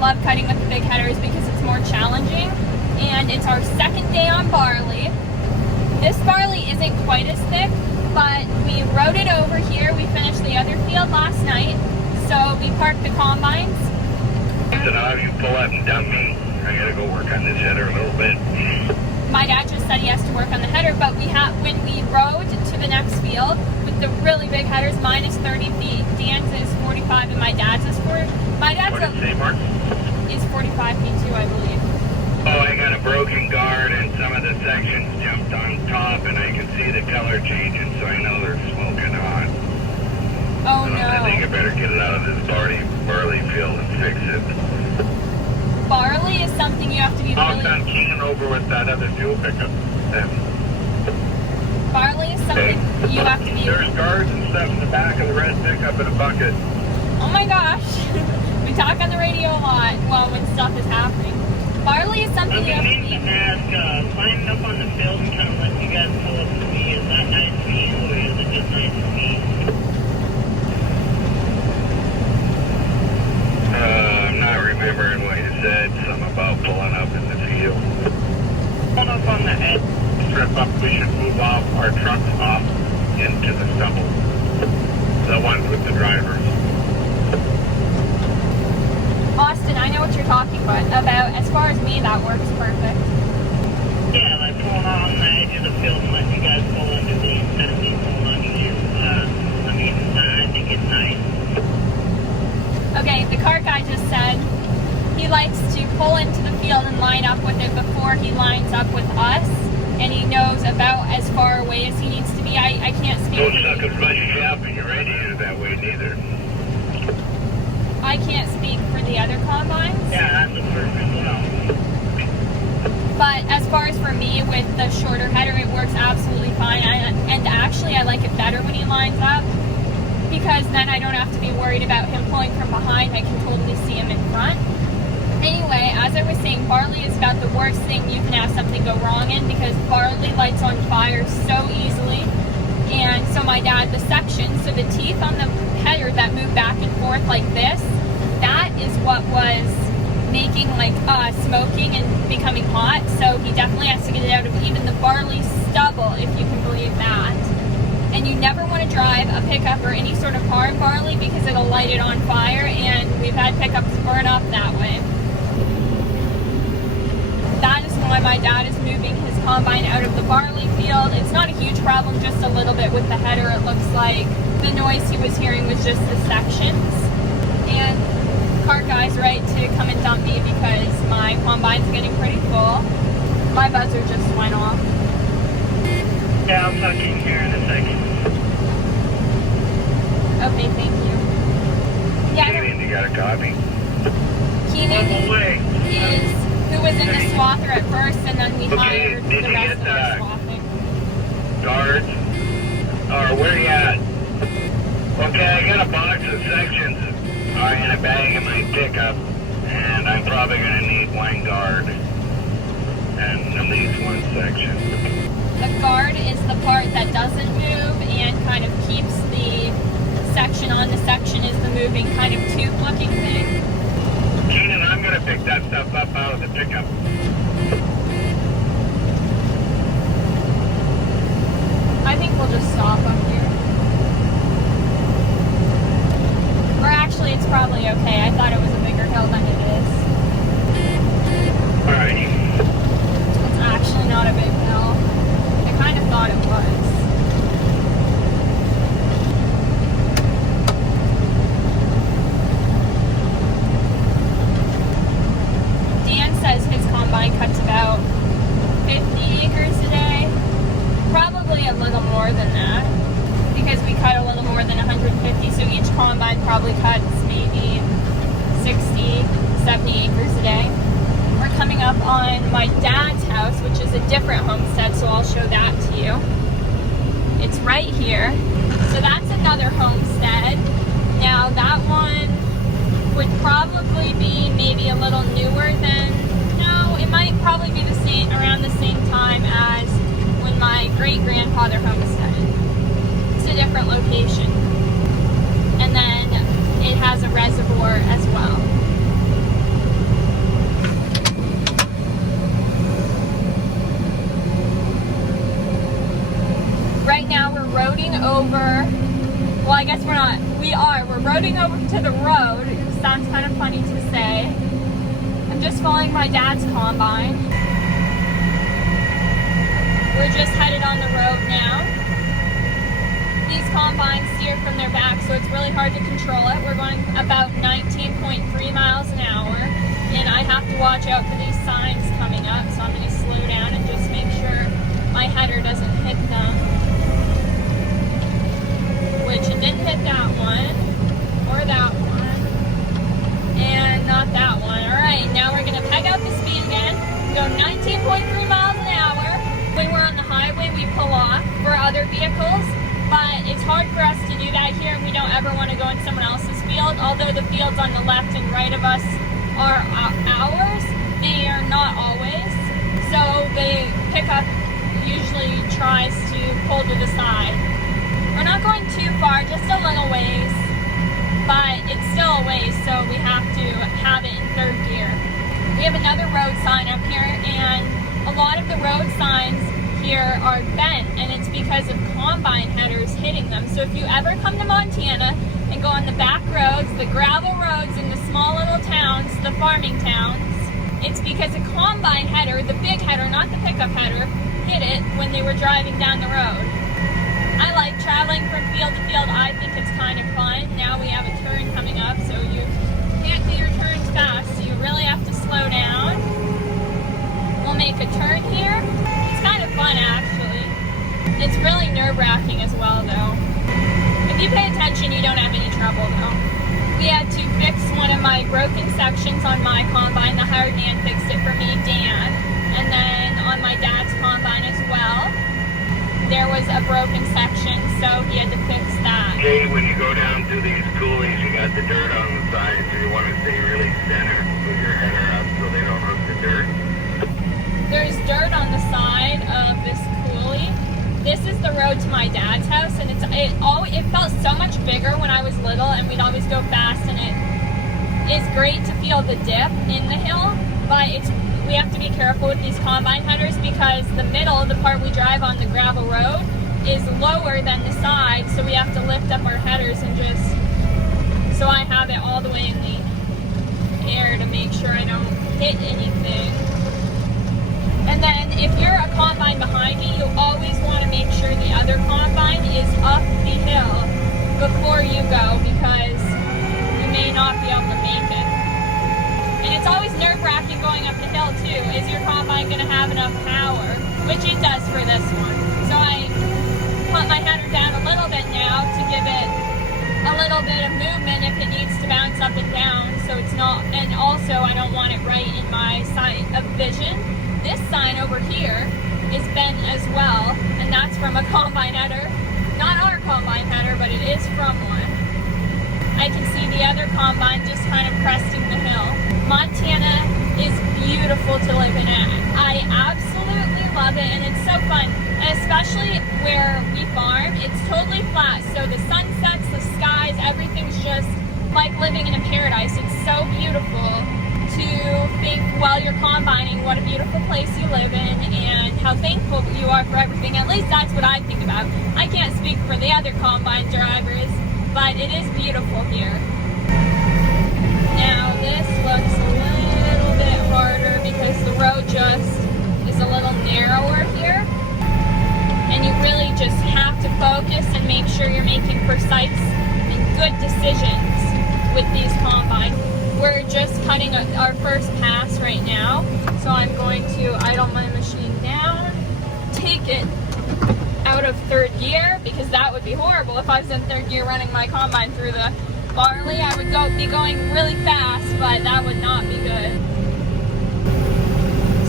love cutting with the big headers because it's more challenging. And it's our second day on Barley. This barley isn't quite as thick, but we rode it over here. We finished the other field last night, so we parked the combines. So now you pull up and dump me. I gotta go work on this header a little bit. My dad just said he has to work on the header, but when we rode to the next field with the really big headers, mine is 30 feet, Dan's is 45, and my dad's is 40. My dad's What did you say, Mark? is 45 feet too, I believe. Oh, I got a broken guard and some of the sections jumped on top and I can see the color changing, so I know they're smoking hot. Oh So no. I think I better get it out of this barley field and fix it. Barley is something you have to be I'll really... send Keenan over with that other fuel pickup. Barley is something you have to be... There's guards and stuff in the back of the red pickup in a bucket. Oh my gosh. We talk on the radio a lot, well, when stuff is happening. Barley is something you have to be... Climbing up on the field and kind of letting you guys pull up to me, is that nice for you, or is it just nice for me? I'm not remembering what you said, something about pulling up in the field. Pulling up on the edge. Strip up, we should move off our trucks off into the stubble. The ones with the drivers. Austin, I know what you're talking about. As far as me, that works perfect. Yeah, like pulling on the edge of the field and letting you guys pull underneath instead of me pulling underneath. I think it's nice. Okay, the cart guy just said he likes to pull into the field and line up with it before he lines up with us, and he knows about as far away as he needs to be. I can't speak Don't for suck the, as much shop in your radiator that way neither. I can't speak for the other combines. Yeah, that's a perfect well. But as far as for me, with the shorter header, it works absolutely fine. And actually, I like it better when he lines up, because then I don't have to be worried about him pulling from behind. I can totally see him in front. Anyway, as I was saying, barley is about the worst thing you can have something go wrong in, because barley lights on fire so easily. And so my dad, the section, so the teeth on the header that move back and forth like this, that is what was making like smoking and becoming hot. So he definitely has to get it out of even the barley stubble, if you can believe that. And you never want to drive a pickup or any sort of car in barley, because it'll light it on fire, and we've had pickups burn up that way. That is why my dad is moving his combine out of the barley field. It's not a huge problem, just a little bit with the header. It looks like the noise he was hearing was just the sections. And cart guy's right to come and dump me because my combine's getting pretty full. My buzzer just went off. Yeah, I'll talk to you here in a second. Okay, thank you. Yeah, Keenan, you got a copy? Keenan On the way. is who was in the swather at first, and then we hired did the you rest get of our that? swathing. Guards? Or where you at? Okay, I got a box of sections in a bag in my pickup, and I'm probably going to need one guard and at least one section. The guard is the part that doesn't move and kind of keeps the section on. The section is the moving kind of tube looking thing. Keenan, I'm going to pick that stuff up out of the pickup. I think we'll just stop up here. Or actually, it's probably okay. I thought it was a bigger hill than it is. Alrighty. It's actually not a big hill. I kind of thought it was. Dan says his combine cuts about 50 acres a day. Probably a little more than that, because we cut a little more than 150, so each combine probably cuts maybe 60, 70 acres a day. We're coming up on my dad's house, which is a different homestead, so I'll show that to you. It's right here. So that's another homestead. Now that one would probably be maybe a little newer than, no, it might probably be the same, around the same time as when my great-grandfather homesteaded. It's a different location. And then it has a reservoir as well. roading over, well, I guess we're not, we're roading over to the road. Sounds kind of funny to say. I'm just following my dad's combine. We're just headed on the road now. These combines steer from their back, so it's really hard to control it. We're going about 19.3 miles an hour, and I have to watch out for these signs coming up, so I'm going to slow down and just make sure my header doesn't hit them. Which it didn't hit that one, or that one, and not that one. Alright, now we're going to peg out the speed again, go 19.3 miles an hour. When we're on the highway, we pull off for other vehicles, but it's hard for us to do that here. We don't ever want to go in someone else's field, although the fields on the left and right of us are ours. They are not always, so the pickup usually tries to pull to the side. We're not going too far, just a little ways, but it's still a ways, so we have to have it in third gear. We have another road sign up here, and a lot of the road signs here are bent, and it's because of combine headers hitting them. So if you ever come to Montana and go on the back roads, the gravel roads in the small little towns, the farming towns, it's because a combine header, the big header, not the pickup header, hit it when they were driving down the road. I like traveling from field to field. I think it's kind of fun. Now we have a turn coming up, so you can't do your turns fast, so you really have to slow down. We'll make a turn here. It's kind of fun, actually. It's really nerve-wracking as well, though. If you pay attention, you don't have any trouble, though. We had to fix one of my broken sections on my combine. The hired man fixed it for me, Dan. And then on my dad's combine as well, there was a broken section, so he had to fix that. Okay, when you go down through these coulees, you got the dirt on the side, so you want to stay really centered, put your header up so they don't hook the dirt. There's dirt on the side of this coulee. This is the road to my dad's house, and it felt so much bigger when I was little, and we'd always go fast, and it is great to feel the dip in the hill, but we have to be careful with these combine headers because the middle, the part we drive on the gravel road, is lower than the side, so we have to lift up our headers and so I have it all the way in the air to make sure I don't hit anything. And then if you're a combine behind me, you always want to make sure the other combine is up the hill before you go, because you may not be able to make it. And it's always nerve-wracking going up the hill too. Is your combine going to have enough power? Which it does for this one. So I put my header down a little bit now to give it a little bit of movement if it needs to bounce up and down, so it's not, and also I don't want it right in my sight of vision. This sign over here is bent as well, and that's from a combine header. Not our combine header, but it is from one. I can see the other combine just kind of cresting the hill. Montana is beautiful to live in. I absolutely love it, and it's so fun. And especially where we farm, it's totally flat. So the sunsets, the skies, everything's just like living in a paradise. It's so beautiful to think while you're combining what a beautiful place you live in and how thankful you are for everything. At least that's what I think about. I can't speak for the other combine drivers, but it is beautiful here. Now this looks a little bit harder because the road just is a little narrower here, and you really just have to focus and make sure you're making precise and good decisions with these combines. We're just cutting our first pass right now, so I'm going to idle my machine down, take it out of third gear, because that would be horrible if I was in third gear running my combine through the Barley. I would be going really fast, but that would not be good.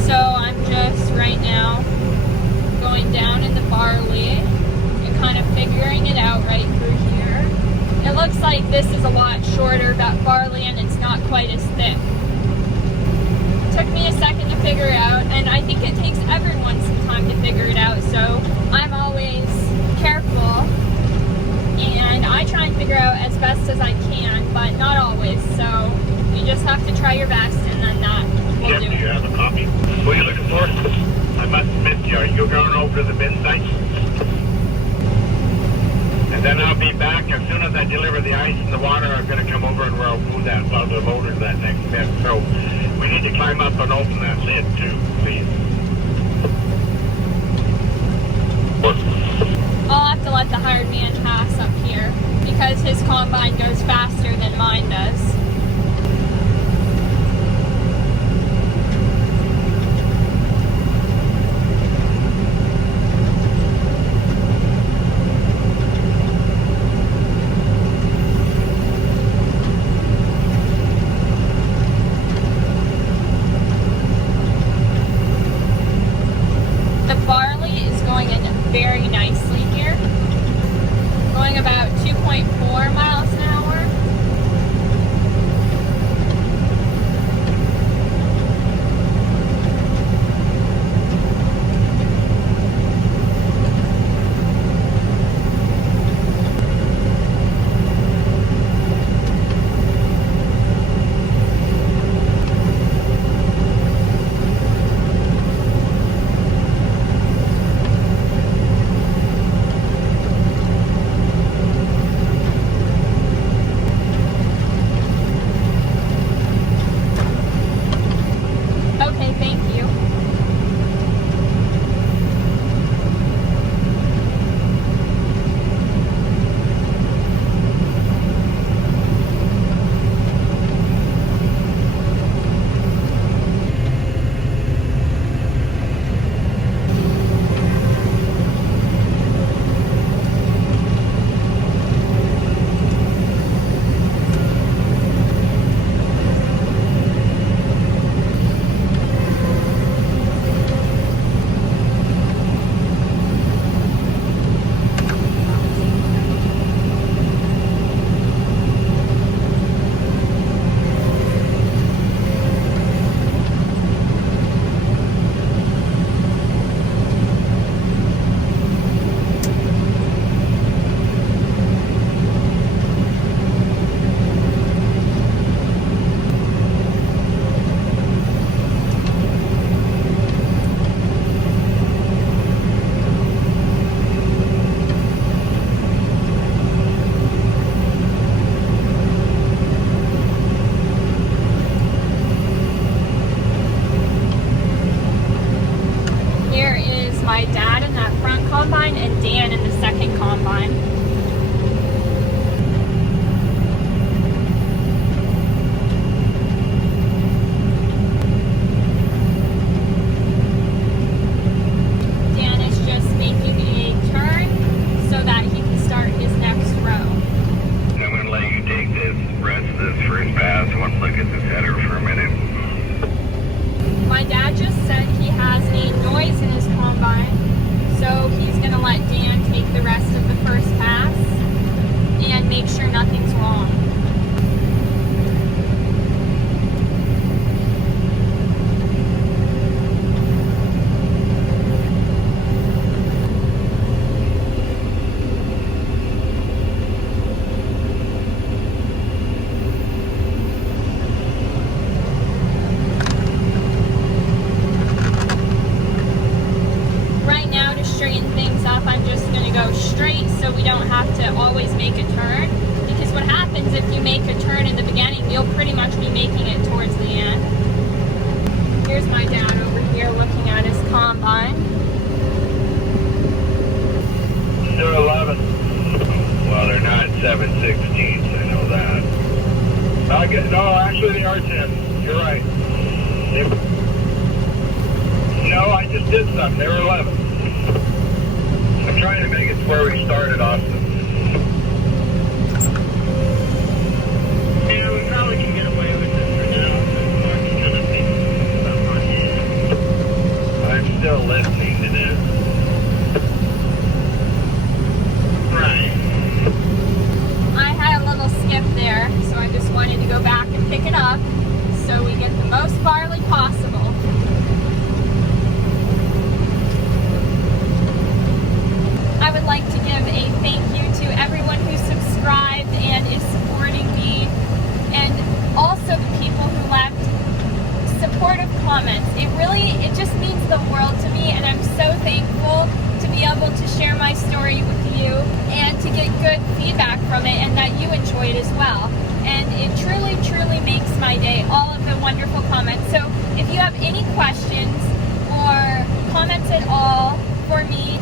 So I'm just right now going down in the Barley and kind of figuring it out right through here. It looks like this is a lot shorter, that Barley, and it's not quite as thick. Took me a second to figure it out, and I think it takes everyone some time to figure it out, so I'm always careful, and I try and figure out as best as I can, but not always, so you just have to try your best, and then that will do it. You have a copy? What are you looking for? I must have missed you. Are you going over to the bin site? ice and the water are going to come over and we'll move that other loader to that next bit. So we need to climb up and open that lid too, please. I'll have to let the hired man pass up here because his combine goes faster than mine does. The Barley is going in very nicely here, going about 2.4 miles an hour. Okay, thank you. Here is my dad in that front combine and Dan in the second combine. Dan is just making a turn so that he can start his next row. I'm going to let you take this rest of this first pass. I want to look at this header for a minute. My dad just said he has a noise in his combine, so he's going to let Dan take the rest of the first pass and make sure nothing's wrong. Right now, to straighten things up, I'm just going to go straight so we don't have to always make a turn. Because what happens if you make a turn in the beginning, you'll pretty much be making it towards the end. Here's my dad over here looking at his combine. They're 11. Well, they're not 7/16, I know that. No, actually they are 10. You're right. No, I just did some. They were 11. I'm trying to make it to where we started, Austin. Yeah, we probably can get away with it for now, since Mark's kind of picking stuff on his. I'm still listening to this. Right. I had a little skip there, so I just wanted to go back and pick it up so we get the most barley possible. I would like to give a thank you to everyone who subscribed and is supporting me, and also the people who left supportive comments. It just means the world to me, and I'm so thankful to be able to share my story with you and to get good feedback from it and that you enjoy it as well. And it truly, truly makes my day, all of the wonderful comments. So if you have any questions or comments at all for me,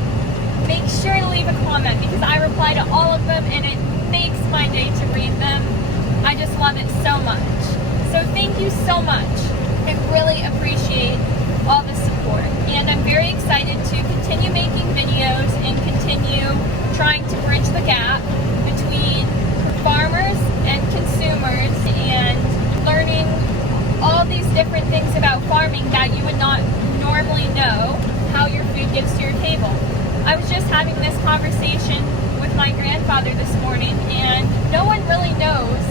make sure to leave a comment because I reply to all of them and it makes my day to read them. I just love it so much. So thank you so much. I really appreciate all the support. And I'm very excited to continue making videos and continue trying to bridge the gap between farmers and consumers and learning all these different things about farming that you would not normally know how your food gets to your table. I was just having this conversation with my grandfather this morning, and no one really knows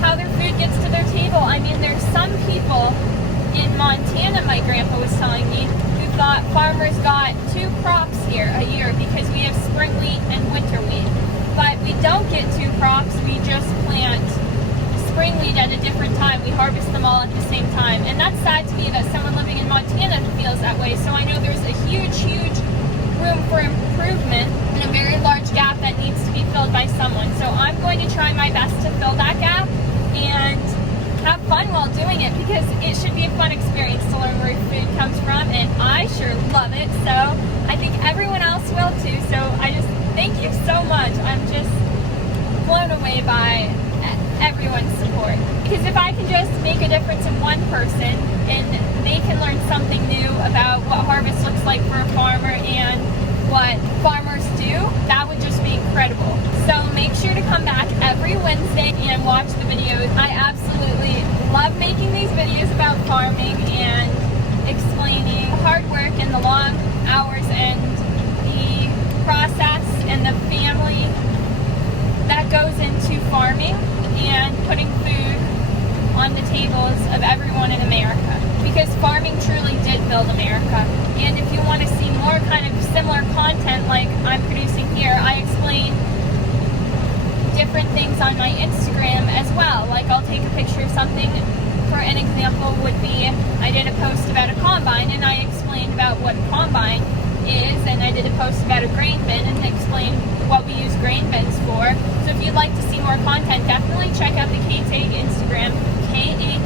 how their food gets to their table. I mean, there's some people in Montana, my grandpa was telling me, who thought farmers got 2 crops here a year because we have spring wheat and winter wheat. But we don't get 2 crops, we just plant spring wheat at a different time. We harvest them all at the same time. And that's sad to me that someone living in Montana feels that way. So I know there's a huge, huge room for improvement and a very large gap that needs to be filled by someone. So I'm going to try my best to fill that gap and have fun while doing it because it should be a fun experience to learn where food comes from, and I sure love it. So I think everyone else will too. So I just thank you so much. I'm just blown away by everyone's support. Because if I can just make a difference in one person and they can learn something new about what harvest looks like for a farmer and what farmers do, that would just be incredible. So make sure to come back every Wednesday and watch the videos. I absolutely love making these videos about farming and explaining the hard work and the long hours and the process and the family that goes into farming and putting food on the tables of everyone in America. Because farming truly did build America. And if you want to see more kind of similar content like I'm producing here, I explain different things on my Instagram as well. Like I'll take a picture of something. For an example would be, I did a post about a combine and I explained about what a combine is, and I did a post about a grain bin and explained what we use grain bins for. So if you'd like to see more content, definitely check out the KTAG Instagram, KATES_AG.